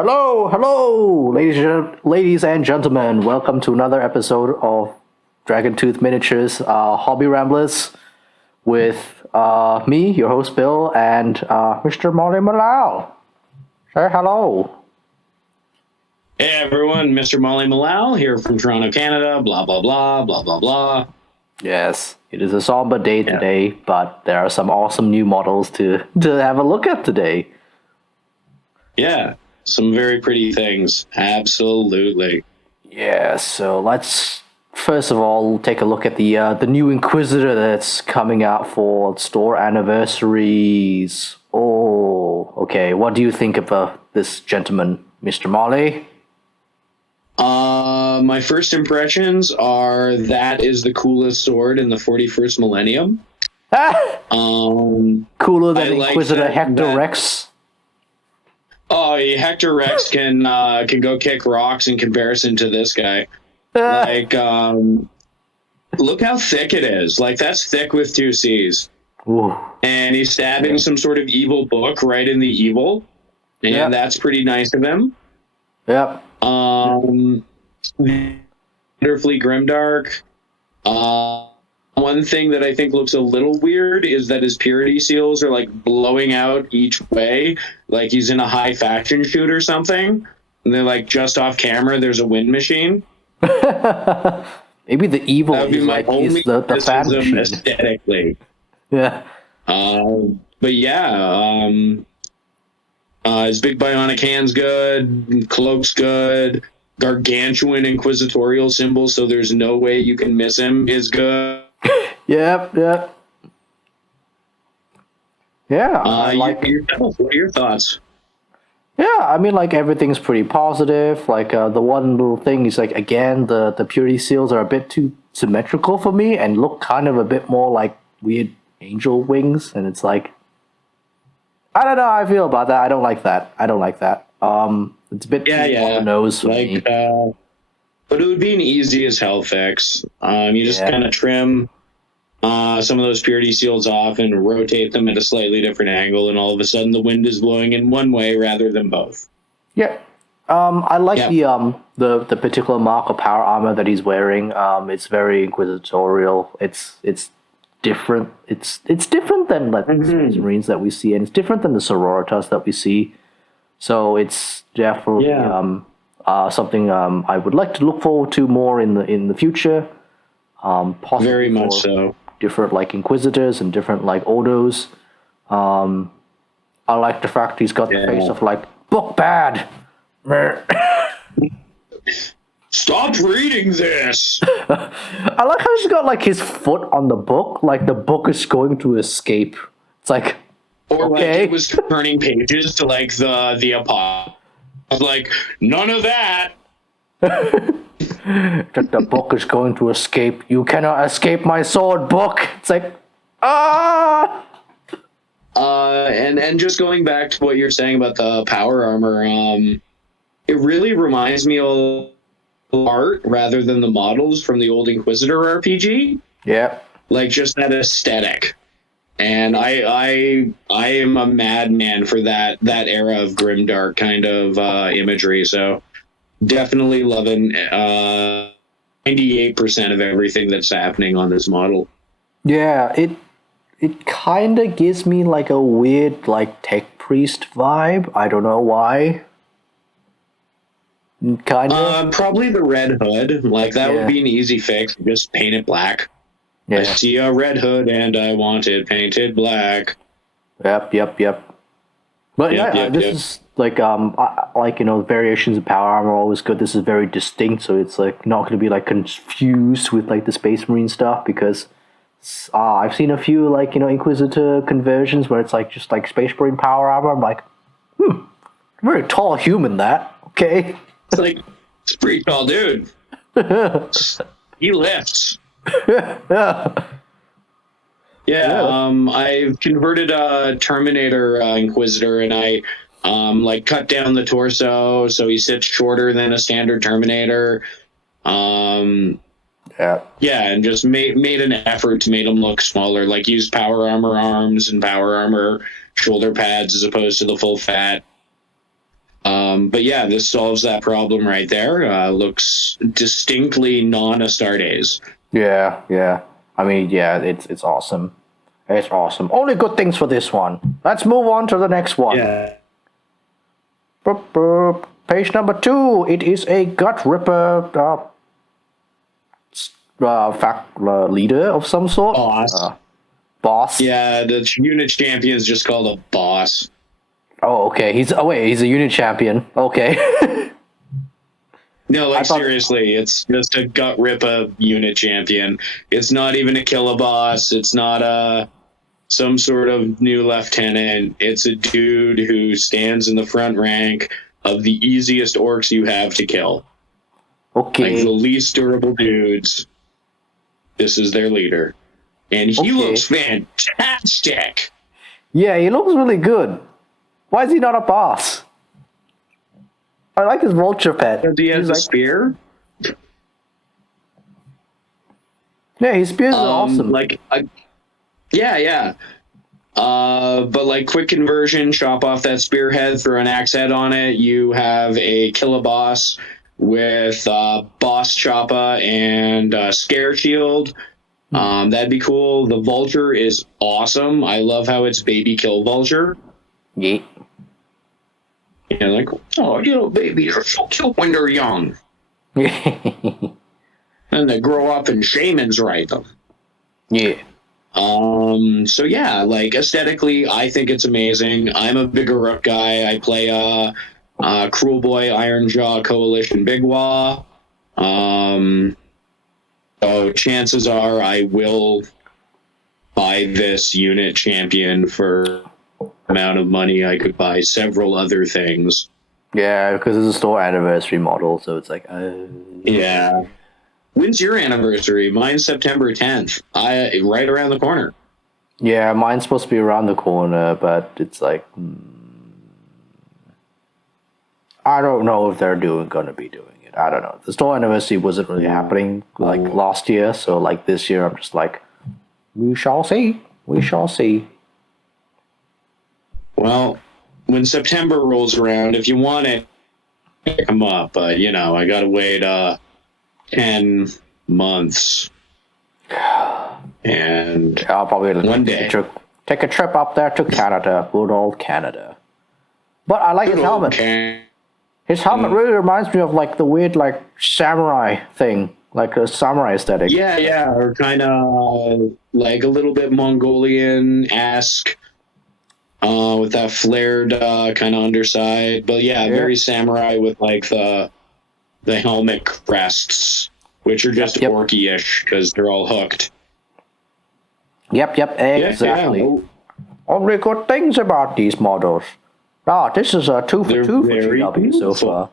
Hello, ladies and gentlemen. Welcome to another episode of Dragon Tooth Miniatures Hobby Ramblers with me, your host Bill, and Mr. Molly Malal. Say hello. Hey everyone, Mr. Molly Malal here from Toronto, Canada. Blah blah blah blah blah blah. Yes, it is a somber day today, but there are some awesome new models to have a look at today. Yeah, some very pretty things. Absolutely. Yeah, so let's first of all take a look at the new Inquisitor that's coming out for store anniversaries. Oh, okay. What do you think of this gentleman, Mr. Molly? My first impressions are that is the coolest sword in the 41st millennium. Cooler than I like Inquisitor Hector Rex. Oh, Hector Rex can go kick rocks in comparison to this guy. Like, look how thick it is. Like, that's thick with two C's. Ooh. And he's stabbing some sort of evil book right in the evil. And that's pretty nice of him. Yep. Wonderfully grimdark. One thing that I think looks a little weird is that his purity seals are like blowing out each way, like he's in a high fashion shoot or something. And they're like just off camera. There's a wind machine. Maybe the evil is like he's the fan machine. Aesthetically. Yeah. But yeah, his big bionic hand's good, cloak's good, gargantuan inquisitorial symbol, so there's no way you can miss him, is good. Yep. Yeah. What are your thoughts? Yeah, I mean, like, everything's pretty positive. Like, the one little thing is, like, again, the purity seals are a bit too symmetrical for me and look kind of a bit more like weird angel wings. And it's like, I don't know how I feel about that. I don't like that. It's a bit too on the nose for me. But it would be an easy as hell fix. You just kind of trim some of those purity seals off and rotate them at a slightly different angle, and all of a sudden the wind is blowing in one way rather than both. Yeah. I like the particular mark of power armor that he's wearing. It's very inquisitorial. It's different. It's different than like the Space Marines that we see, and it's different than the Sororitas that we see. So it's definitely something I would like to look forward to more in the future. Possibly very much so. Different like Inquisitors and different like Ordos. I like the fact he's got the face of like book bad. Stop reading this. I like how he's got like his foot on the book, like the book is going to escape. It's like, or like it was turning pages to like the apostle. Like, none of that. That the book is going to escape. You cannot escape my sword, book. It's like, and just going back to what you're saying about the power armor, it really reminds me of art rather than the models from the old Inquisitor RPG. Yeah. Like just that aesthetic. And I am a madman for that era of grimdark kind of imagery. So definitely loving 98% of everything that's happening on this model. Yeah, it kind of gives me like a weird like tech priest vibe. I don't know why. Kind of. Probably the red hood. Like that would be an easy fix. Just paint it black. Yeah. I see a red hood and I want it painted black. Yep. But this is like variations of power armor are always good. This is very distinct, so it's like not going to be like confused with like the Space Marine stuff, because I've seen a few like Inquisitor conversions where it's like just like Space Marine power armor. I'm like, very tall human that. Okay. It's like, it's a pretty tall dude. He lifts. I've converted a Terminator Inquisitor, and I like cut down the torso so he sits shorter than a standard Terminator. And just made an effort to make him look smaller, like use power armor arms and power armor shoulder pads as opposed to the full fat. But yeah, this solves that problem right there. Looks distinctly non-Astartes. Yeah, yeah. I mean, yeah, it's awesome. It's awesome. Only good things for this one. Let's move on to the next one. Yeah. Boop, boop. Page number 2. It is a gut ripper leader of some sort. Boss. Boss. Yeah, the unit champion is just called a boss. Oh, okay. He's a unit champion. Okay. No, like thought- seriously, it's just a gut ripper unit champion. It's not even a killer boss. It's not some sort of new lieutenant. It's a dude who stands in the front rank of the easiest orcs you have to kill. Okay. Like the least durable dudes. This is their leader. And he Okay. looks fantastic. Yeah, he looks really good. Why is he not a boss? I like his vulture pet. Does he have He's a like- spear? Yeah, his spears are awesome. Yeah. But like quick conversion, chop off that spearhead, throw an axe head on it. You have a killer boss with boss choppa and scare shield. That'd be cool. The vulture is awesome. I love how it's baby kill vulture. Yeah. You know, like, oh, you know, babies are so cute when they're young. And they grow up and shamans ride them. Yeah. So yeah, like aesthetically, I think it's amazing. I'm a bigger Rook guy. I play Cruel Boy, Ironjaw, Coalition, Big Wah. So chances are I will buy this unit champion for amount of money I could buy several other things. Yeah, because it's a store anniversary model, so it's like, Yeah. When's your anniversary? Mine's September 10th. Right around the corner. Yeah, mine's supposed to be around the corner, but it's like, I don't know if they're gonna be doing it. I don't know. The store anniversary wasn't really happening like last year, so like this year, I'm just like, we shall see. We shall see. Well, when September rolls around, if you want it, pick them up. But, you know, I got to wait 10 months. And I'll probably One day. take a trip up there to Canada, good old Canada. But I like his helmet. Okay. His helmet really reminds me of like the weird like samurai thing, like a samurai aesthetic. Yeah, or kind of like a little bit Mongolian-esque, with that flared kind of underside. But yeah, very samurai with like the helmet crests, which are just Yep. orky-ish because they're all hooked. Yep, exactly. Yeah. Only good things about these models. This is a 2 for They're 2 for very GW so beautiful. far.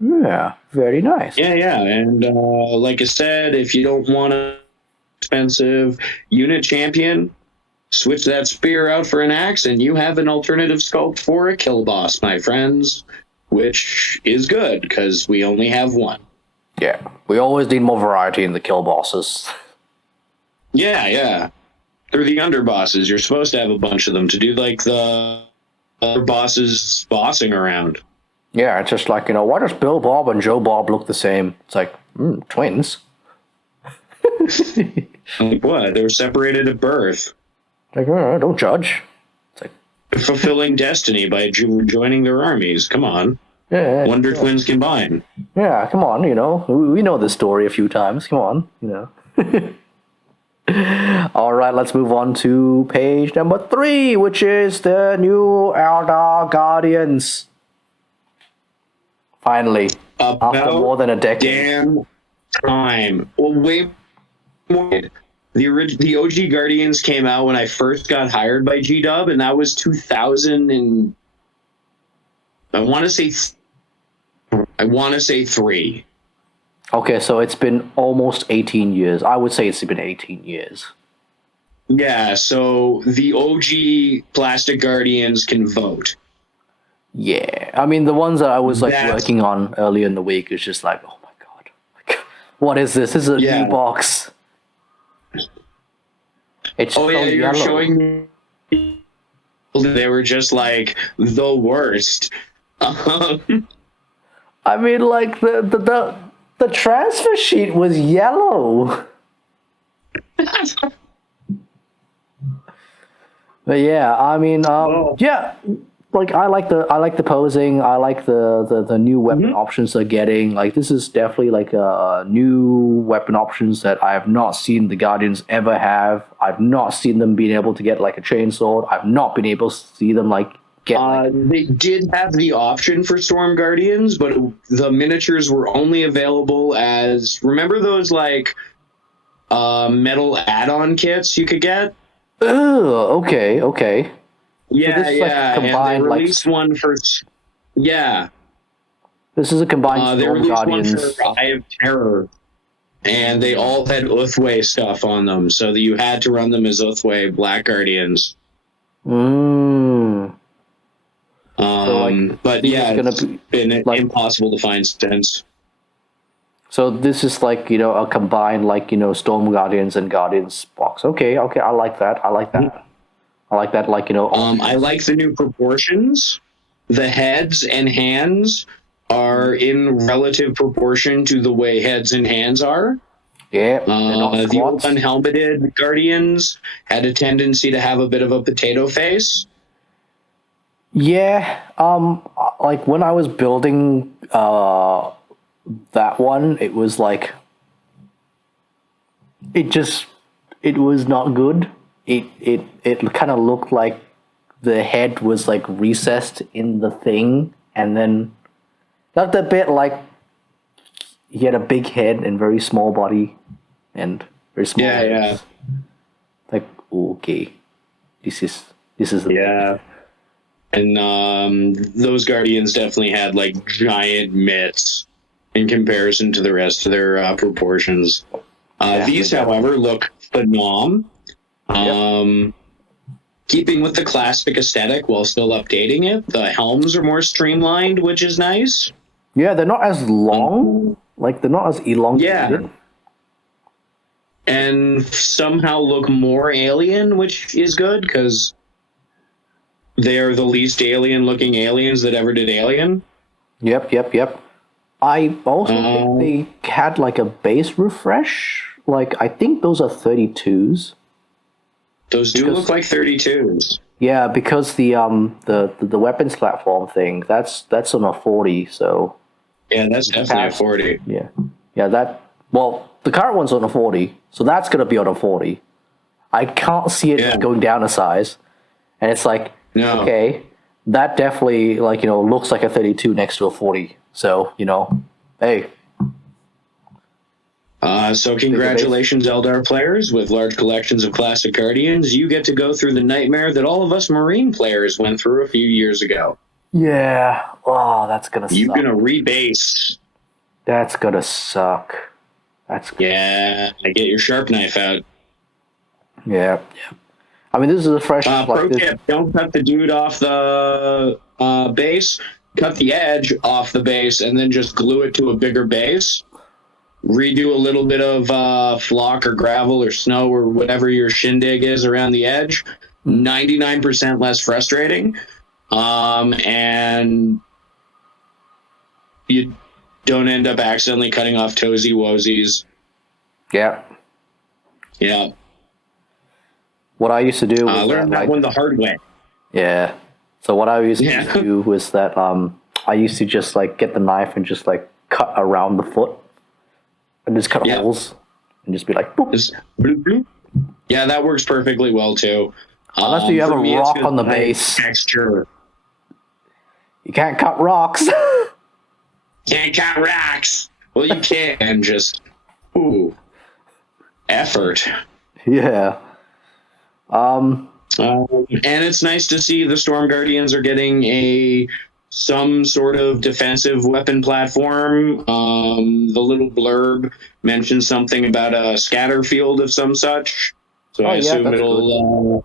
Yeah, very nice. Yeah, and like I said, if you don't want an expensive unit champion, switch that spear out for an axe, and you have an alternative sculpt for a kill boss, my friends, which is good because we only have one. Yeah, we always need more variety in the kill bosses. Yeah. They're the underbosses. You're supposed to have a bunch of them to do like the other bosses bossing around. Yeah, it's just like, why does Bill Bob and Joe Bob look the same? It's like, twins. Like what? They were separated at birth. Like, don't judge. It's like, Fulfilling destiny by joining their armies. Come on. yeah, Wonder Twins combine. yeah, come on, we know this story a few times. Come on, All right, let's move on to page number 3, which is the new Eldar Guardians. Finally, after more than a decade. Damn time. Well, way more. The OG Guardians came out when I first got hired by G-Dub, and that was 2000 and I want to say 3. Okay, so it's been almost 18 years. I would say it's been 18 years. Yeah, so the OG Plastic Guardians can vote. Yeah, I mean, the ones that I was like That's- working on earlier in the week is just like, oh my god, what is this? This is a Yeah. new box. It's Oh yeah, so you're yellow. showing me. They were just like the worst. I mean, like the transfer sheet was yellow. But yeah, I mean, Oh. yeah, like I like the posing. I like the new weapon options they're getting. Like this is definitely like a new weapon options that I have not seen the Guardians ever have. I've not seen them being able to get like a chainsaw. I've not been able to see them like get like They did have the option for Storm Guardians, but the miniatures were only available as, remember those like metal add-on kits you could get? oh, okay, okay. So Yeah, this is like a yeah, and they combined like released one for yeah, this is a combined they Storm released one for Guardians. Eye of Terror, and they all had Uthway stuff on them, so that you had to run them as Uthway Black Guardians. Mm. But this yeah, is gonna it's be been like impossible to find since. so this is like a combined like Storm Guardians and Guardians box. Okay, okay, I like that. I like that. I like that. Like I like the new proportions. The heads and hands are in relative proportion to the way heads and hands are. yeah, they're not The old squats. unhelmeted Guardians had a tendency to have a bit of a potato face. Yeah, like when I was building that one, it was like it was not good. It kind of looked like the head was like recessed in the thing, and then not a bit like he had a big head and very small body, and very small Yeah, yeah. legs. Like okay, this is Yeah. And those Guardians definitely had like giant mitts in comparison to the rest of their proportions. These, however, look phenom. Keeping with the classic aesthetic while still updating it. The helms are more streamlined, which is nice. Yeah, they're not as long. Like they're not as elongated. Yeah. And somehow look more alien, which is good because they are the least alien looking aliens that ever did Alien. Yep, yep, yep. I also think they had like a base refresh. Like I think those are 32s. Those do look like 32s. Yeah, because the weapons platform thing, that's on a 40, so Yeah, that's definitely a 40. yeah. Yeah, the current one's on a 40, so that's gonna be on a 40. I can't see it going down a size. And it's like No. okay, that definitely like looks like a 32 next to a 40. So, hey. So congratulations, Eldar players, with large collections of classic Guardians. You get to go through the nightmare that all of us Marine players went through a few years ago. Yeah. Oh, that's gonna suck. You're gonna rebase. That's gonna suck. Yeah, I get your sharp knife out. Yeah, yeah. I mean, this is a fresh. Pro tip: don't cut the dude off the base. Cut the edge off the base, and then just glue it to a bigger base. Redo a little bit of flock or gravel or snow or whatever your shindig is around the edge. 99% less frustrating, and you don't end up accidentally cutting off toesy woesies. Yeah. Yeah. What I used to do was learn that one the hard way. Yeah. So what I used to do was that I used to just like get the knife and just like cut around the foot and just cut holes and just be like boop. Just bloop, bloop. Yeah, that works perfectly well too. Unless you have a rock on the base. Texture. You can't cut rocks. Can't cut rocks. Well, you can just effort. Yeah. And it's nice to see the Storm Guardians are getting some sort of defensive weapon platform. The little blurb mentions something about a scatter field of some such. So I assume it'll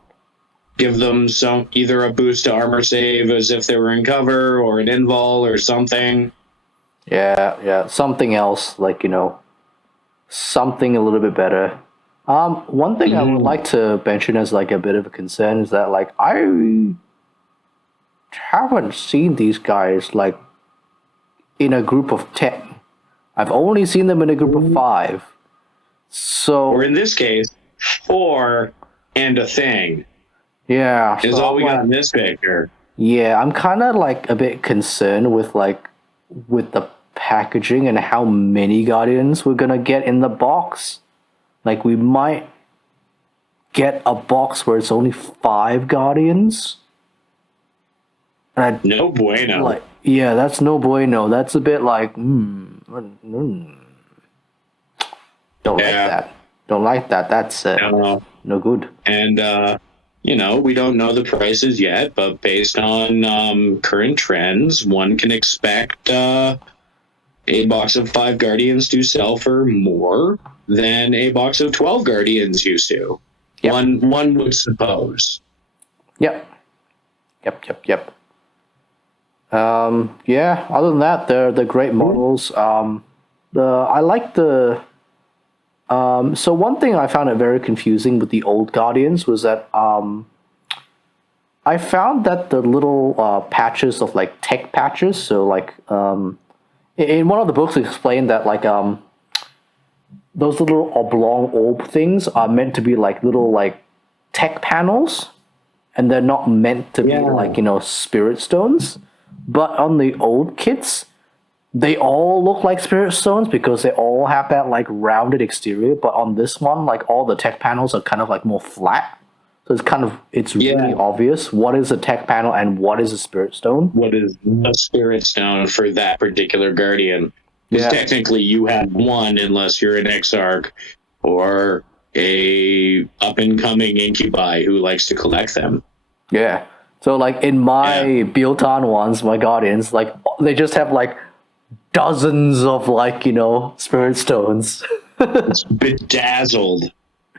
give them either a boost to armor save as if they were in cover, or an invul or something. Yeah, yeah. Something else, like, something a little bit better. One thing I would like to mention as like a bit of a concern is that like I haven't seen these guys like in a group of 10. I've only seen them in a group of 5. So, or in this case, 4 and a thing yeah, is so all I'm we like, got in this picture. yeah, I'm kind of like a bit concerned with the packaging and how many Guardians we're gonna get in the box. Like we might get a box where it's only 5 Guardians. And No bueno. like, yeah, that's no bueno. That's a bit like, don't like Yeah. that. Don't like that. That's no good. And we don't know the prices yet, but based on current trends, one can expect a box of 5 Guardians to sell for more than a box of 12 Guardians used to. Yep. One would suppose. Yep. Yeah. Other than that, they're great models. I like the. So one thing I found it very confusing with the old Guardians was that I found that the little patches of like tech patches. So like in one of the books, it explained that like those little oblong orb things are meant to be like little like tech panels, and they're not meant to be like spirit stones. But on the old kits, they all look like spirit stones because they all have that like rounded exterior. But on this one, like all the tech panels are kind of like more flat. So it's really obvious what is a tech panel and what is a spirit stone. What is a spirit stone for that particular Guardian? Because technically you have one unless you're an Exarch or a up and coming incubi who likes to collect them. Yeah. So like in my Biltan ones, my Guardians, like they just have like dozens of like spirit stones. It's bedazzled.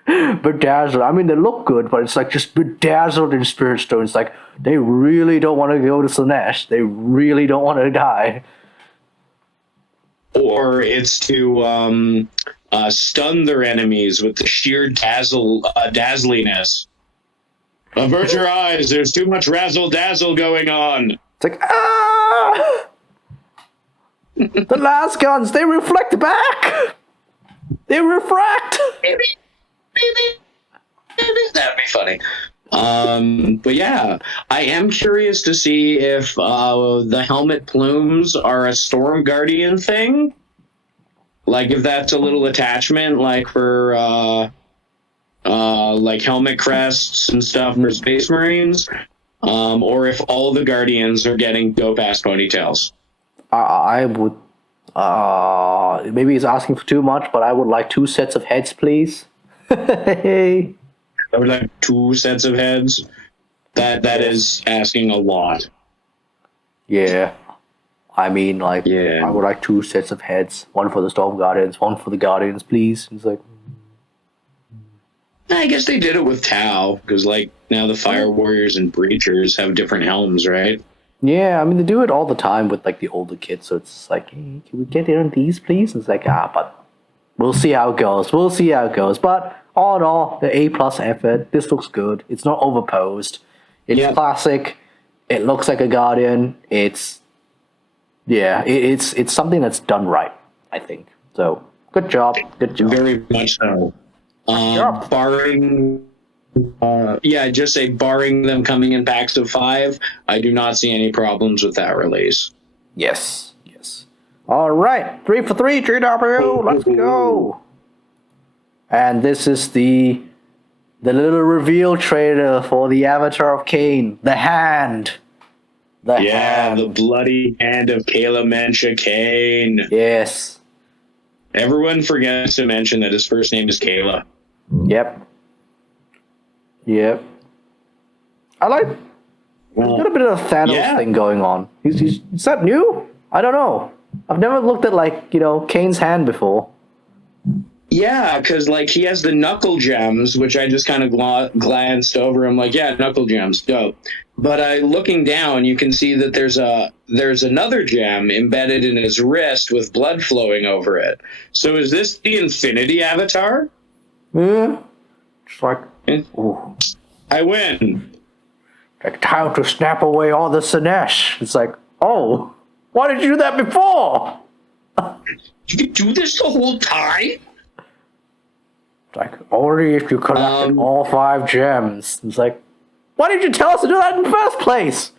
Bedazzled. I mean, they look good, but it's like just bedazzled in spirit stones. Like they really don't want to go to Slaanesh. They really don't want to die. Or it's to stun their enemies with the sheer dazzliness. Avert your eyes. There's too much razzle dazzle going on. It's like the last guns, they reflect back. They refract. Maybe that'd be funny. But yeah, I am curious to see if the helmet plumes are a Storm Guardian thing. Like if that's a little attachment, like for like helmet crests and stuff for Space Marines, or if all the Guardians are getting dope ass ponytails. I would. Maybe he's asking for too much, but I would like 2 sets of heads, please. Hey. I would like 2 sets of heads. That is asking a lot. Yeah. I mean, like, I would like 2 sets of heads. 1 for the Storm Guardians, 1 for the Guardians, please. It's like, I guess they did it with Tau, because like now the Fire Warriors and Breachers have different helms, right? yeah, I mean, they do it all the time with like the older kids, so it's like, hey, can we get in on these, please? And it's like, but we'll see how it goes. But all in all, the A+ effort. This looks good. It's not overposed. It's classic. It looks like a Guardian. It's something that's done right, I think. So good job. Very much so. Barring just say barring them coming in packs of 5, I do not see any problems with that release. Yes. All right, 3 for 3, GW. Let's go. And this is the little reveal trailer for the Avatar of Kain, the hand. The bloody hand of Kayla Mencha Kain. Yes. Everyone forgets to mention that his first name is Kayla. Yep. I like. There's got a bit of a Thanos thing going on. Is that new? I don't know. I've never looked at like Kane's hand before. Yeah, because like he has the knuckle gems, which I just kind of glanced over. I'm like, yeah, knuckle gems, dope. But looking down, you can see that there's another gem embedded in his wrist with blood flowing over it. So is this the Infinity Avatar? Yeah. Just like, ooh. I win. Like, time to snap away all the Sinesh. It's like, oh, why did you do that before? You could do this the whole time? Like, only if you collected all 5 gems. It's like, why did you tell us to do that in the first place?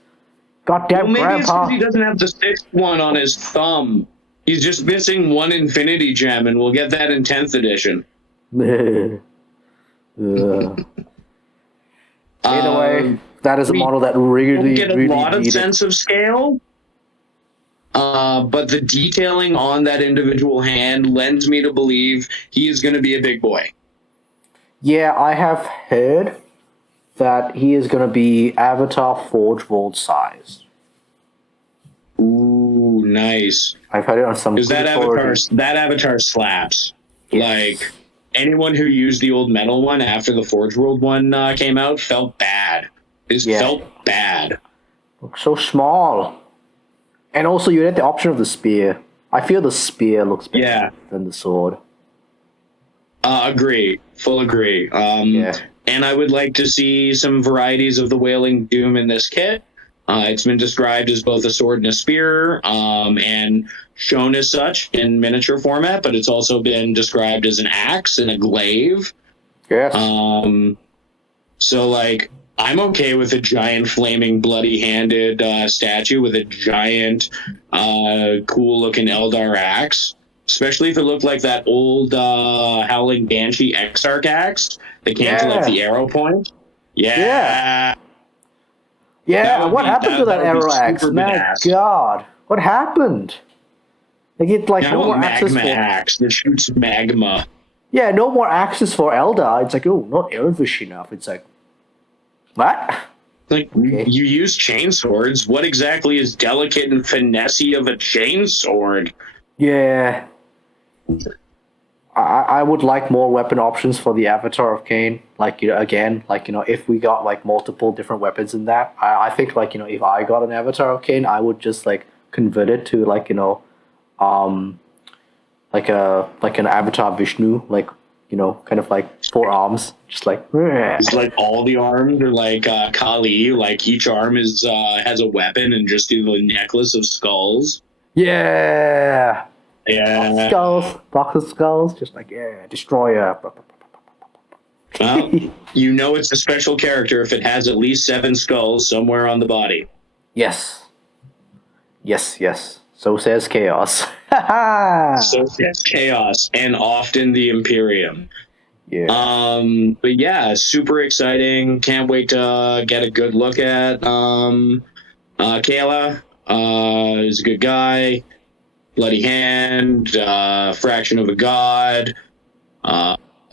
Goddamn, Well, maybe it's Grandpa. because he doesn't have the 6th one on his thumb. He's just missing 1 infinity gem, and we'll get that in 10th edition. Either way, that is a model that really, get a really lot of needed. sense of scale, but the detailing on that individual hand lends me to believe he is going to be a big boy. Yeah, I have heard that he is going to be Avatar Forge World size. Ooh, nice. I've heard it on some. Because good authority. that avatar slaps. Yes. Like anyone who used the old metal one after the Forge World one came out felt bad. Felt bad. Looks so small. And also, you get the option of the spear. I feel the spear looks better than the sword. Agree. Full agree. And I would like to see some varieties of the Wailing Doom in this kit. It's been described as both a sword and a spear, and shown as such in miniature format, but it's also been described as an axe and a glaive. Yes. So, like, I'm okay with a giant flaming bloody-handed statue with a giant cool-looking Eldar axe, especially if it looked like that old Howling Banshee Exarch axe that came to, like, the arrow point. Yeah, what happened to that arrow axe? My God, what happened? They get like no more access for axe that shoots magma. Yeah, no more access for Eldar. It's like, oh, not elvish enough. It's like, what? Like, you use chainswords. What exactly is delicate and finessey of a chainsword? Yeah. I would like more weapon options for the Avatar of Cain. Like, again, like, if we got like multiple different weapons in that, I think like, if I got an Avatar of Cain, I would just like convert it to like, like an Avatar Vishnu, like, kind of like 4 arms, just like. It's like all the arms are like Kali, like each arm is has a weapon, and just do the necklace of skulls. Yeah. Yeah. Box of skulls, just like, destroyer. Well, it's a special character if it has at least 7 skulls somewhere on the body. Yes. So says Chaos. So says Chaos, and often the Imperium. Yeah. But yeah, super exciting. Can't wait to get a good look at Kayla. He's a good guy. Bloody hand, fraction of a god,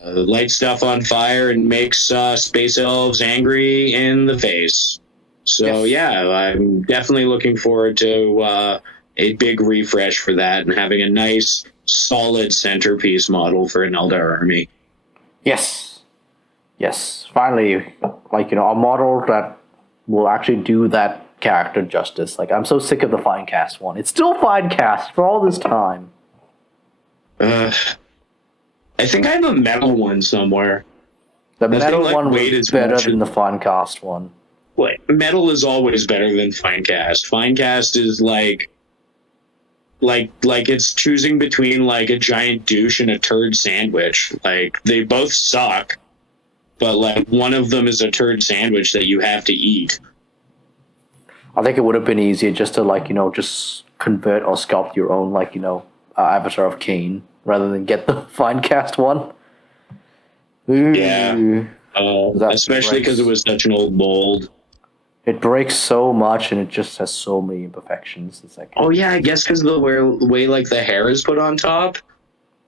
lights stuff on fire and makes space elves angry in the face. So I'm definitely looking forward to a big refresh for that and having a nice, solid centerpiece model for an Eldar army. Yes. Finally, like, a model that will actually do that character justice. Like, I'm so sick of the Finecast one. It's still Finecast for all this time. I think I have a metal one somewhere. The metal one was better than the Finecast one. Wait, metal is always better than Finecast. Finecast is like it's choosing between like a giant douche and a turd sandwich. Like, they both suck, but like one of them is a turd sandwich that you have to eat. I think it would have been easier just to like, just convert or sculpt your own like, Avatar of Cain rather than get the Finecast one. Ooh. Yeah. Especially because it was such an old mold. It breaks so much and it just has so many imperfections. It's like, oh yeah, I guess because the way like the hair is put on top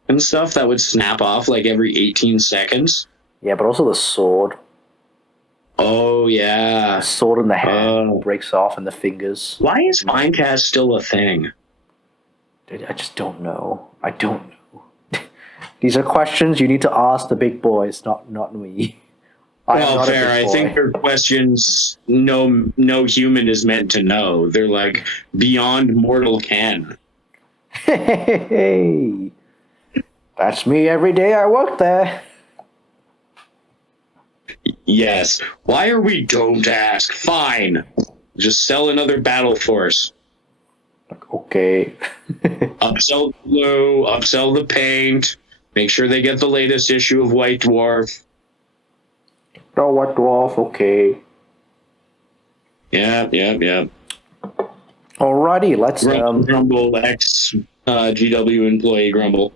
and stuff, that would snap off like every 18 seconds. Yeah, but also the sword. Oh yeah, the sword in the hand breaks off, and the fingers. Why is Finecast still a thing? I just don't know. I don't know. These are questions you need to ask the big boys, not me. Well, fair. I think they're questions no human is meant to know. They're like beyond mortal ken. Hey, that's me every day I work there. Yes. Why are we? Don't ask. Fine. Just sell another Battle Force. Okay. Upsell the blue, upsell the paint, make sure they get the latest issue of White Dwarf. No, White Dwarf, okay. Yeah. Alrighty, let's Grumble ex GW employee Grumble.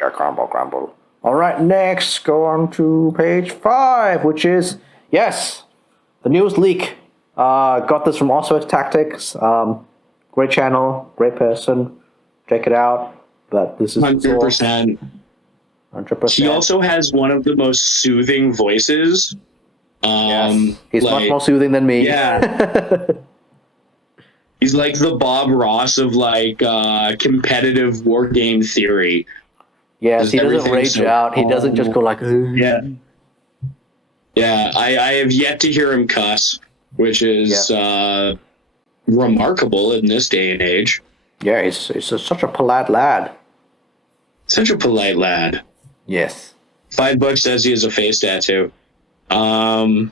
Yeah, grumble. Alright, next go on to page 5, which is yes, the news leak. Got this from Oswald Tactics. Great channel, great person. Check it out. But this is 100%. 100%. He also has one of the most soothing voices. Yes. He's much more soothing than me. Yeah. He's like the Bob Ross of like competitive war game theory. Yes, he doesn't rage out. He doesn't just go like, yeah. Yeah, I have yet to hear him cuss, which is remarkable in this day and age. Yeah, he's such a polite lad. Such a polite lad. Yes. $5 says he has a face tattoo. I'll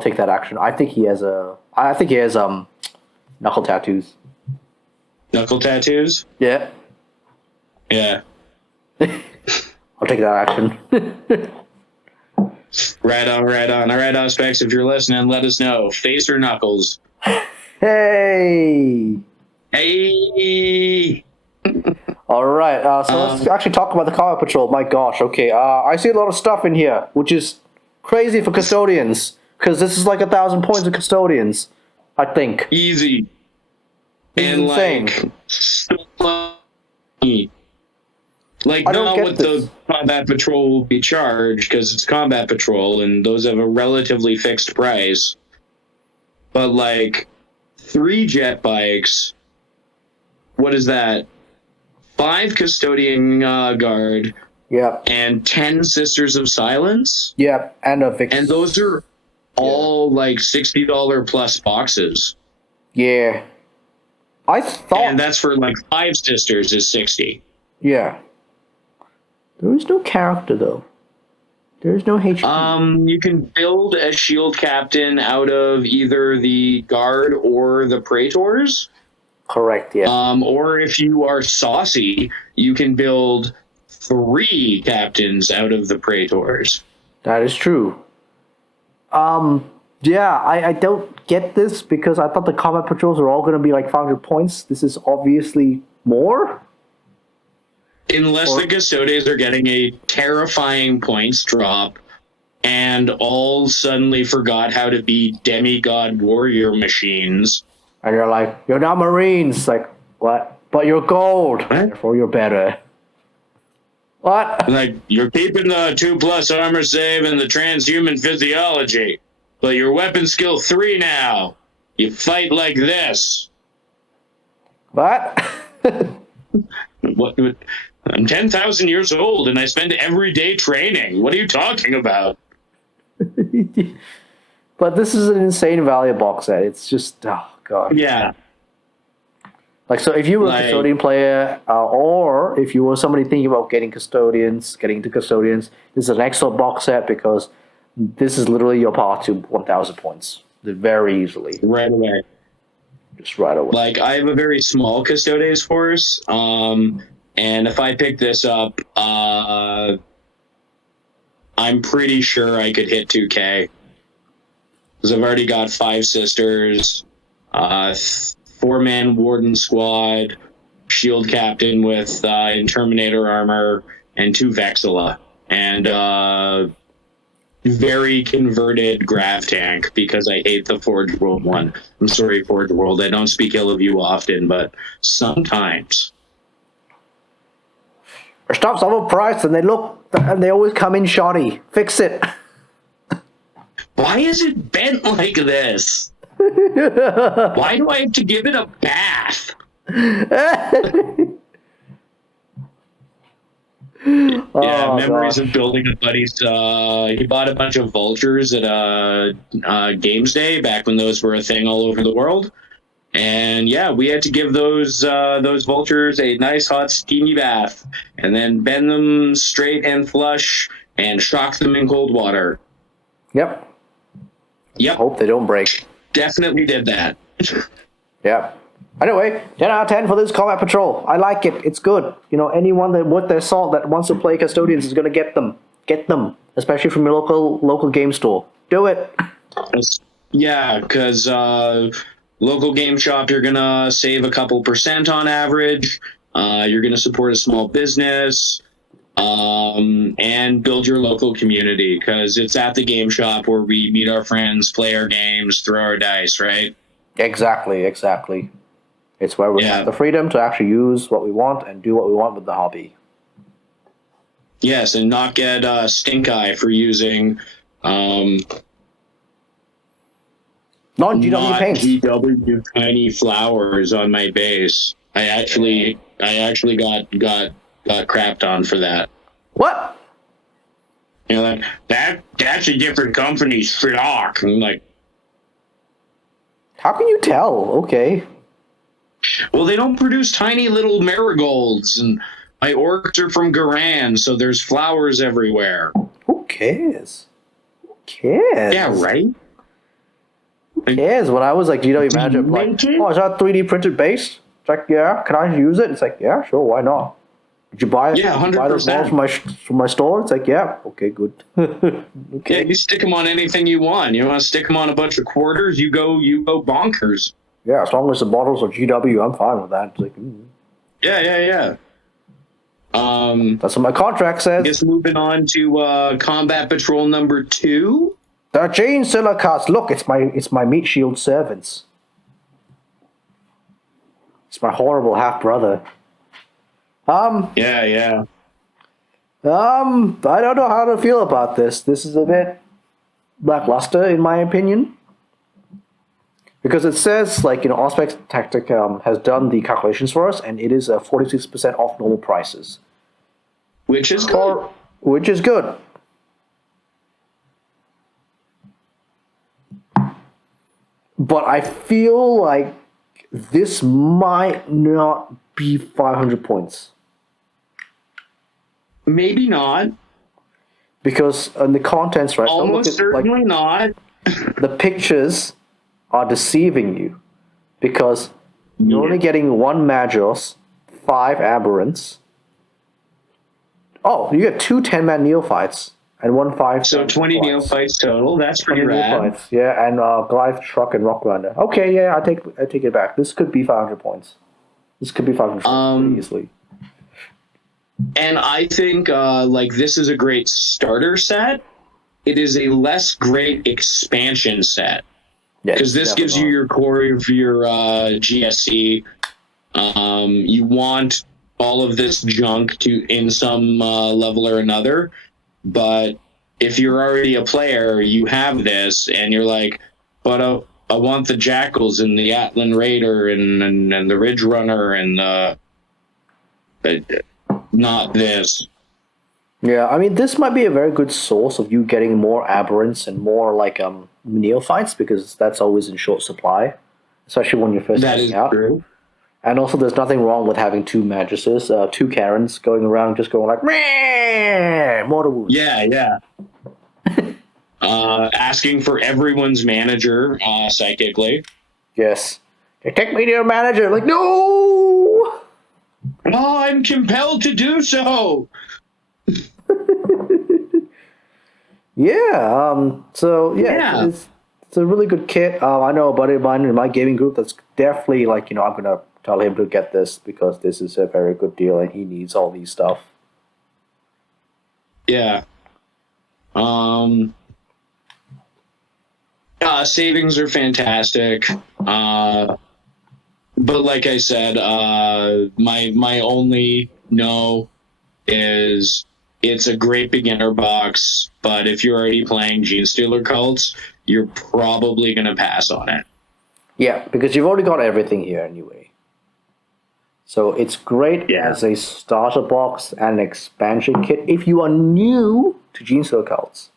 take that action. I think he has knuckle tattoos. Knuckle tattoos? Yeah. Yeah. I'll take that action. Right on. All right, Specs, if you're listening, let us know. Face or knuckles? Hey. All right. So let's actually talk about the Combat Patrol. My gosh. Okay. I see a lot of stuff in here, which is crazy for custodians, because this is like 1,000 points of custodians, I think. Easy. And insane. Like not what the Combat Patrol will be charged, because it's Combat Patrol and those have a relatively fixed price. But like 3 jet bikes, what is that? 5 custodian guard. Yep. And 10 Sisters of Silence. Yep. And a Vix. And those are all like $60 plus boxes. Yeah. I thought. And that's for like 5 sisters is 60. Yeah. There is no character though. There is no HP. You can build a shield captain out of either the guard or the praetors. Correct, yeah. Or if you are saucy, you can build 3 captains out of the praetors. That is true. Yeah, I don't get this because I thought the Combat Patrols are all going to be like 500 points. This is obviously more. Unless the Custodes are getting a terrifying points drop and all suddenly forgot how to be demigod warrior machines. And you're like, you're not Marines. Like, what? But you're gold. What? Therefore, you're better. What? Like, you're keeping the 2+ armor save and the transhuman physiology, but your weapon skill 3 now. You fight like this. What? What? I'm 10,000 years old and I spend every day training. What are you talking about? But this is an insane value box set. It's just, oh god. Yeah. Like, so if you were a custodian player, or if you were somebody thinking about getting into custodians, this is an excellent box set because this is literally your path to 1,000 points very easily. Right away. Just right away. Like, I have a very small Custodes force, and if I pick this up, I'm pretty sure I could hit 2K. Because I've already got 5 sisters, 4-man warden squad, shield captain with Terminator armor, and 2 Vexilla, and very converted grav tank because I hate the Forge World one. I'm sorry, Forge World. I don't speak ill of you often, but sometimes. Our stuff's overpriced and they always come in shoddy. Fix it. Why is it bent like this? Why do I have to give it a bath? Memories of building a buddy's. He bought a bunch of vultures at Games Day back when those were a thing all over the world, And yeah, we had to give those vultures a nice hot steamy bath, and then bend them straight and flush, and shock them in cold water. Yep. Yep, Hope they don't break. definitely did that. Yeah. Anyway, 10 out of 10 for this Combat Patrol. I like it. It's good. You know, anyone that with their salt that wants to play Custodians is going to get them. Get them, especially from your local game store. Do it. Yeah, because local game shop, you're gonna save a couple % on average. You're gonna support a small business, and build your local community, because it's at the game shop where we meet our friends, play our games, throw our dice, right? Exactly. It's where we have the freedom to actually use what we want and do what we want with the hobby. Yes, and not get stink eye for using Non-GW not paints. GW tiny flowers on my base. I actually got crapped on for that. What? You know, like that's a different company's flock. I'm like, How can you tell? Okay. well, they don't produce tiny little marigolds, and my orcs are from Garan, so there's flowers everywhere. Who cares? Who cares? Yeah, right? Who cares? When I was like GW manager, I'm like, Naked? oh, is that 3D printed base? It's like, yeah. Can I use it? It's like, yeah, sure. Why not? Did you buy it? Yeah, Did you buy those 100%. balls from my store? It's like, yeah. Okay, good. Yeah, Okay. you stick them on anything you want. You want to stick them on a bunch of quarters, you go bonkers. Yeah, as long as the bottles are GW, I'm fine with that. It's like, Yeah. that's what my contract I says. guess moving on to Combat Patrol number 2. The Jane Silicast. Look, it's my meat shield servants. It's my horrible half brother. Yeah. I don't know how to feel about this. This is a bit lackluster, in my opinion. Because it says, like, you know, Auspex Tactic has done the calculations for us, and it is 46% off normal prices. Which is good. Which is good. But I feel like this might not be 500 points. Maybe not. Because in the contents, right? don't look Almost at, certainly not. the pictures are deceiving you. Because you're only getting 1 Magos, 5 Aberrants. Oh, you get 2 10-man neophytes and 1 5. So 20 neophytes total. That's pretty 20 rad. neophytes, yeah, and Goliath, Truck, and Rock Grinder. Okay, yeah, I take it back. This could be 500 points. This could be 500 points pretty easily. And I think like this is a great starter set. It is a less great expansion set. Yeah, Because this gives you your core of your GSC. You want all of this junk to in some level or another, but if you're already a player, you have this, and you're like, but I want the Jackals and the Atlan Raider and the Ridge Runner and not this. Yeah, I mean, this might be a very good source of you getting more aberrants and more like neophytes, because that's always in short supply, especially when you're first That starting is out. true. And also, there's nothing wrong with having 2 Maguses, 2 Karens going around just going like, meh, mortal wounds. Yeah. Asking for everyone's manager psychically. Yes. They take me to your manager. Like, no! Oh, I'm compelled to do so. Yeah, so, yeah. It's a really good kit. I know a buddy of mine in my gaming group that's definitely like, you know, I'm going to tell him to get this because this is a very good deal and he needs all these stuff. Yeah. Savings are fantastic. But like I said, my only no is it's a great beginner box, but if you're already playing Genestealer cults, you're probably going to pass on it. Yeah, because you've already got everything here anyway. So it's great as a starter box and an expansion kit if you are new to Genestealer cults.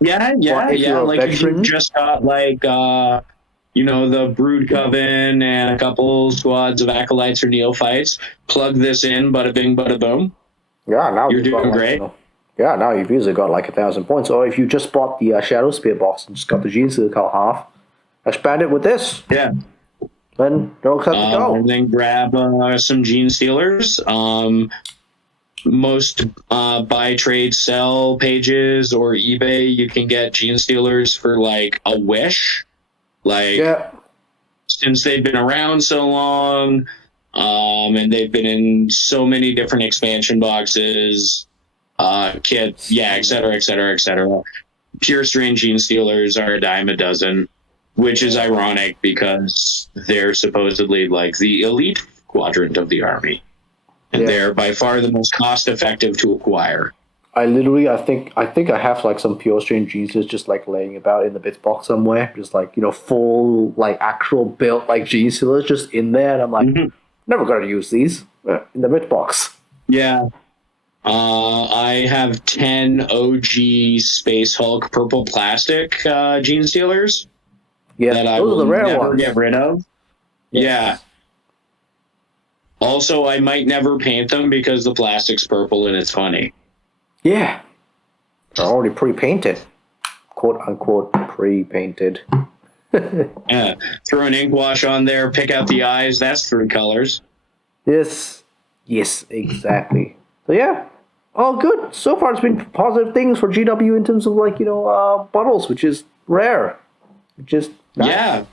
Yeah. Or if you're a Like if you veteran. just got like the Brood Coven and a couple squads of acolytes or neophytes. Plug this in, bada bing, bada boom. Yeah, now You're you've got doing like, great. yeah, now you've easily got like 1,000 points. Or if you just bought the Shadow Spear box and just got the Gene Stealer cut half, expand it with this, Yeah. then you're all set to go. And then grab some Gene Stealers. Most buy, trade, sell pages or eBay, you can get Gene Stealers for like a wish. Like, Yeah, since they've been around so long, and they've been in so many different expansion boxes, kits, yeah, et cetera, et cetera, et cetera. Pure strain Gene Stealers are a dime a dozen, which is ironic because they're supposedly like the elite quadrant of the army. And Yeah. they're by far the most cost effective to acquire. I think I have like some Pure Strain Jesus just like laying about in the bits box somewhere, just like full like actual built like Gene Stealers just in there, and I'm like, never gonna use these in the bits box. Yeah. I have 10 OG Space Hulk purple plastic Gene Stealers Yeah, that I those are will the rare never ones. get rid of. Yeah. Also, I might never paint them because the plastic's purple and it's funny. Yeah, they're already pre-painted, quote unquote pre-painted. Yeah. Throw an ink wash on there, pick out the eyes. That's 3 colors. Yes, exactly. So yeah, all good. So far, it's been positive things for GW in terms of like bottles, which is rare, which is nice. Yeah.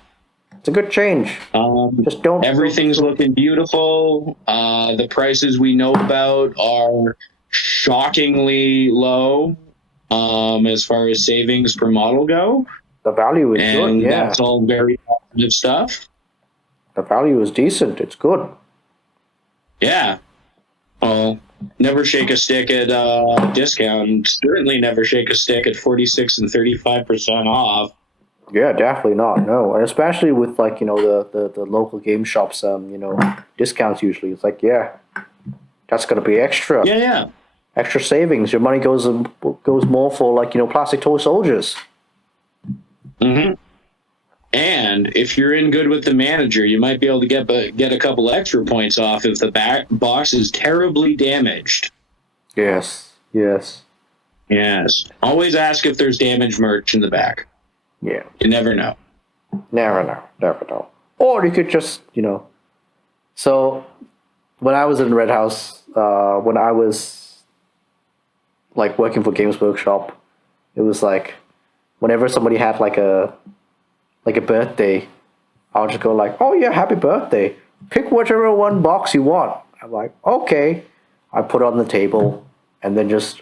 It's a good change. Just don't. Everything's looking beautiful. The prices we know about are shockingly low as far as savings per model go. The value is good. And Yeah, that's all very positive stuff. the value is decent. It's good. Yeah. Well, never shake a stick at discount. Certainly never shake a stick at 46 and 35% off. Yeah, definitely not. No, and especially with like the local game shops, discounts usually. It's like that's gonna be extra. Yeah. Extra savings. Your money goes more for like plastic toy soldiers. Mm-hmm. And if you're in good with the manager, you might be able to get a couple extra points off if the back box is terribly damaged. Yes. Yes. Always ask if there's damaged merch in the back. Yeah. You never know. Never know. Or you could just So when I was in Red House, when I was like working for Games Workshop, it was like whenever somebody had like a birthday, I'll just go like, oh yeah, happy birthday. Pick whichever one box you want. I'm like, okay. I put it on the table and then just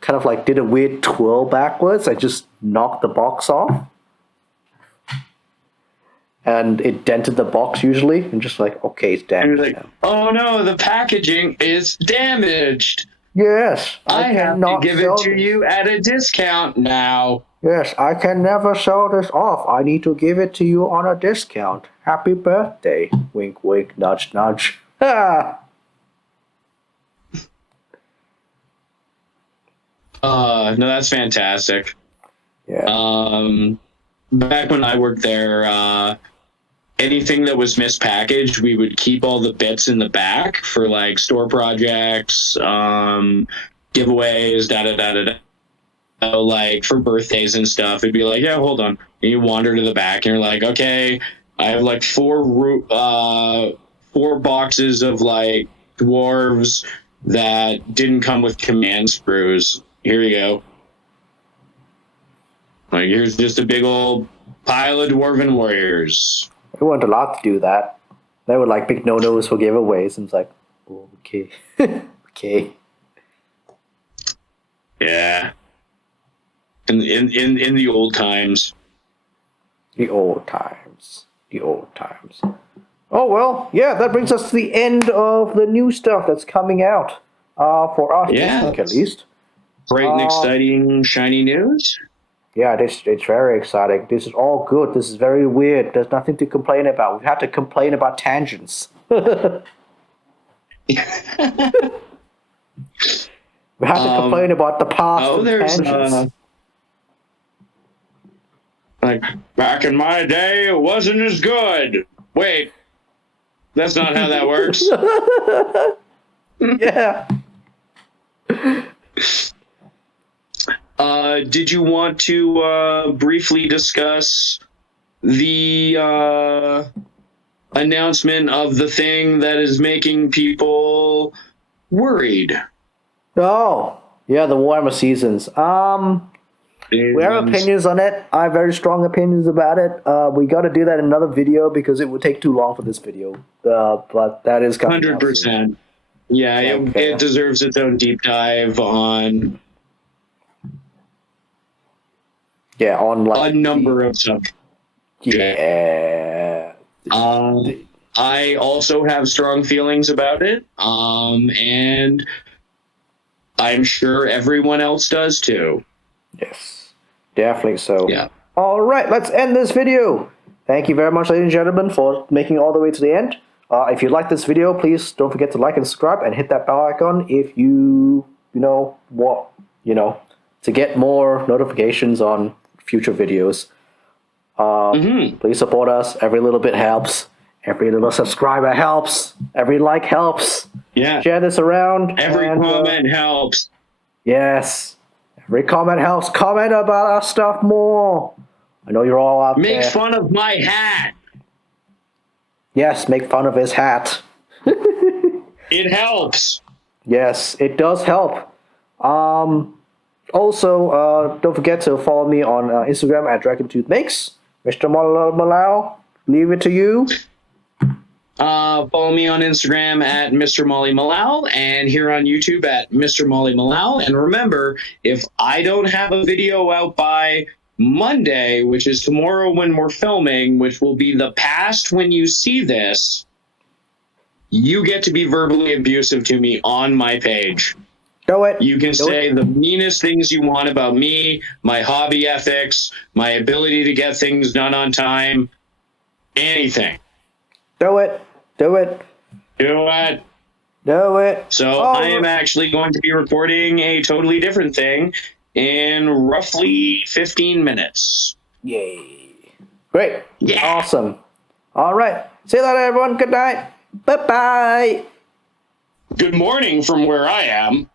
kind of like did a weird twirl backwards. I just knocked the box off. And it dented the box usually. And just like, okay, it's And damaged. you're like, oh no, the packaging is damaged. Yes. I have to cannot give it sell to this. you at a discount now. Yes, I can never sell this off. I need to give it to you on a discount. Happy birthday. Wink, wink, nudge, nudge. Ah. No, that's fantastic. Yeah. Back when I worked there, anything that was mispackaged, we would keep all the bits in the back for like store projects, giveaways, So, like for birthdays and stuff, it'd be like, yeah, hold on. And you wander to the back, and you're like, okay, I have like four boxes of like dwarves that didn't come with command screws. Here you go. Like, here's just a big old pile of dwarven warriors. We weren't allowed to do that. They were like big no-nos for giveaways. And it's like, okay. Okay. Yeah. In the old times. The old times. Oh, well, yeah, that brings us to the end of the new stuff that's coming out. For us, Yeah. this week at least. Bright and exciting, shiny news. Yeah, it's very exciting. This is all good. This is very weird. There's nothing to complain about. We've had to complain about tangents. We had to complain about the past and there's tangents. Like, back in my day, it wasn't as good. Wait, that's not how that works. Yeah. Did you want to briefly discuss the announcement of the thing that is making people worried? Oh, yeah, the Warhammer Seasons. We have opinions on it. I have very strong opinions about it. We got to do that in another video because it would take too long for this video. But that is coming out soon. 100%. Yeah, Okay. it deserves its own deep dive on on like a number of subjects. Yeah. I also have strong feelings about it, and I'm sure everyone else does too. Yes, definitely so. Yeah. All right, let's end this video. Thank you very much, ladies and gentlemen, for making it all the way to the end. If you like this video, please don't forget to like and subscribe and hit that bell icon if you to get more notifications on future videos. Please support us. Every little bit helps. Every little subscriber helps. Every like helps. Yeah. Share this around. Every comment helps. Yes. Every comment helps. Comment about our stuff more. I know you're all out there. Make fun of my hat. Yes, make fun of his hat. It helps. Yes, it does help. Also, don't forget to follow me on Instagram at DragonToothMakes. Mr. Malau, leave it to you. Follow me on Instagram at Mr. Molly Malau and here on YouTube at Mr. Molly Malau. And remember, if I don't have a video out by Monday, which is tomorrow when we're filming, which will be the past when you see this, you get to be verbally abusive to me on my page. Do it. You can say the meanest things you want about me, my hobby ethics, my ability to get things done on time, anything. Do it. Do it. Do it. Do it. So I am actually going to be recording a totally different thing in roughly 15 minutes. Yay. Great. Yeah. Awesome. All right. See you later, everyone. Good night. Bye-bye. Good morning from where I am.